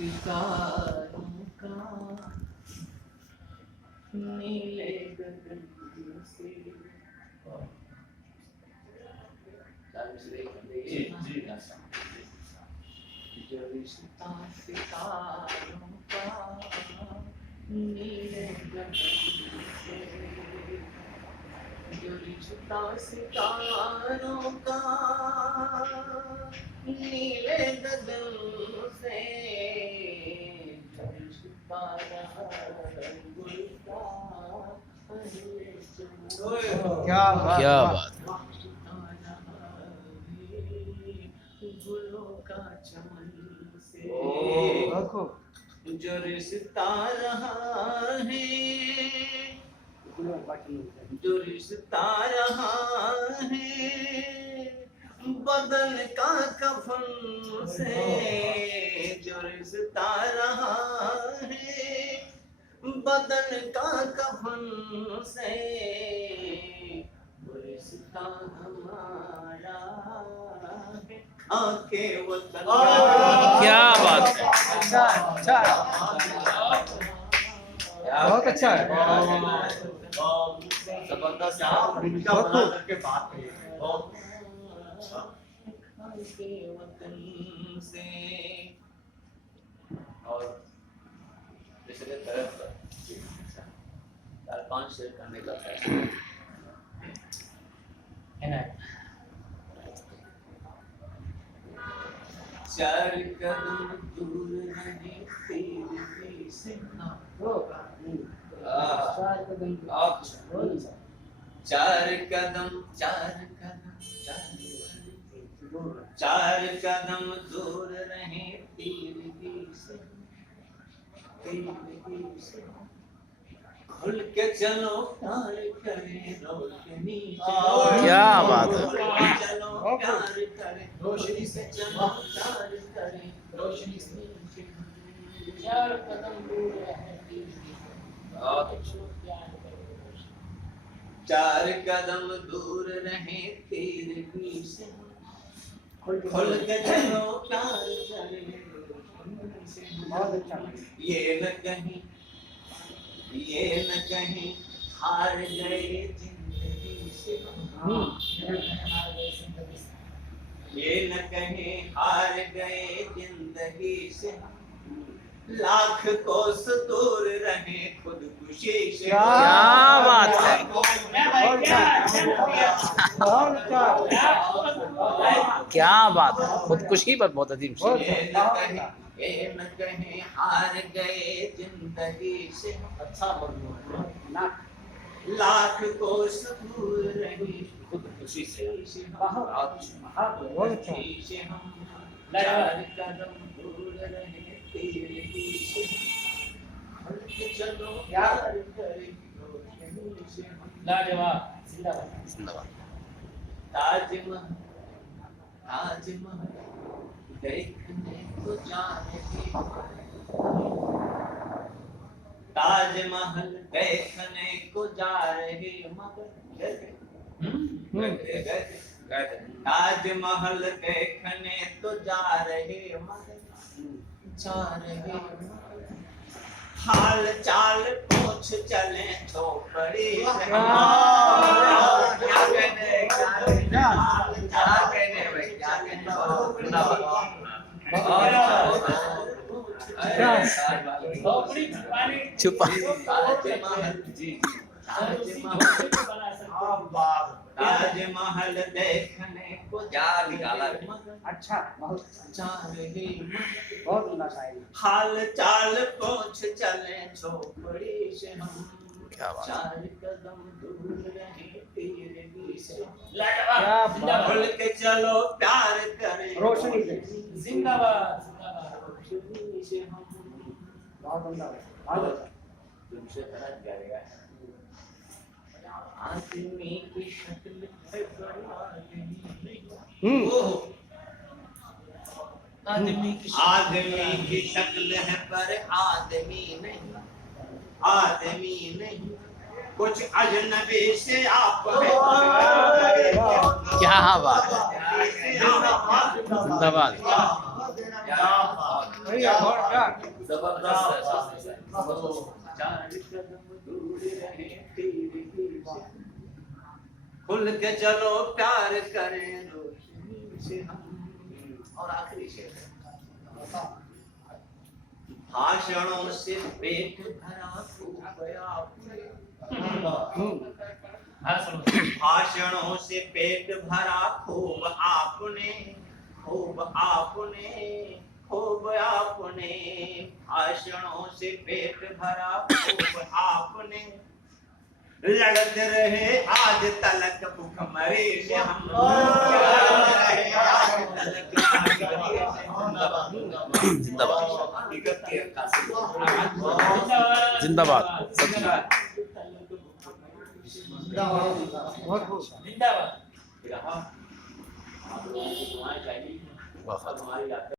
सितारों का नीले गगन से जो रिश्ता सितारों का नीले गगन से, जो रिश्ता सितारों का नीले गगन से, जो रिश्ता गुल का क्या बात गुलों का चमन से, जो रिश्ता रहा है, जो रिश्ता रहा है बदन का कफन से, जो रिश्ता रहा है बदन का कफन से, वो रिश्ता हमारा है आके वतन। क्या बात है, अच्छा अच्छा बहुत अच्छा है, जबरदस्त करके बात है के वतन से। और पिछले तरफ 4-5 शेर करने का फैसला चार कदम दूर रहे तेरे से, चार कदम दूर रहे तेरे से, खुल के चलो प्यार करें रोशनी से। क्या बात है, चलो प्यार करें रोशनी से, चलो प्यार करें रोशनी से, चार कदम दूर रहे चार कदम दूर रहे तेरे से, खुल के चलो प्यार करें। ये न कहीं हार गए जिंदगी से, ये न कहीं हार गए जिंदगी से, लाख कोस दूर रहे खुदकुशी से। क्या बात है, क्या बात है, खुदकुशी पर बहुत अजीब शेर। ये न कहीं हार गए जिंदगी से, लाख कोस दूर रहे खुदकुशी से, हम चार कदम दूर रहे तेरे से, चलो प्यार करें रोशनी से। जिंदाबाद। ताजमहल देखने को जा रहे, ताजमहल देखने को जा रहे मगर ताजमहल देखने तो जा रहे मगर हाल चाल पूछ चले झोपड़ी से। छुपा ताजमहल देखने को जा निकाला। अच्छा बहुत हाल चाल पूछ चले झोपड़ी से, हम चार कदम दूर रहे तेरे से, खुल के चलो प्यार करें रोशनी से। जिंदाबाद रोशनी से, हम तुमसे तरह करेगा। आदमी की शक्ल है बड़ी आदमी की शक्ल है पर आदमी नहीं, कुछ अजनबी से आप है। क्या बात है, जिंदाबाद। सही है, और क्या? जबरदस्त है। चार कदम दूर रहे तेरे दिल से। खुल के चलो प्यार करें रोशनी से हम। और आखिरी शेर है। भाषणों से पेट भरा खूब आपने। भाषणों से पेट भरा खूब आपने, खूब आपने, खूब आपने। भाषणों से पेट भरा खूब आपने। लड़ते रहे आज तलक भूखमरी से हम। लड़ते रहे आज तलक भूखमरी से हम। जिंदाबाद जिंदाबाद जिंदाबाद बहुत खूब। जिंदाबाद। आप लोगों को दुआएं चाहिए। वाह। हमारी यात्रा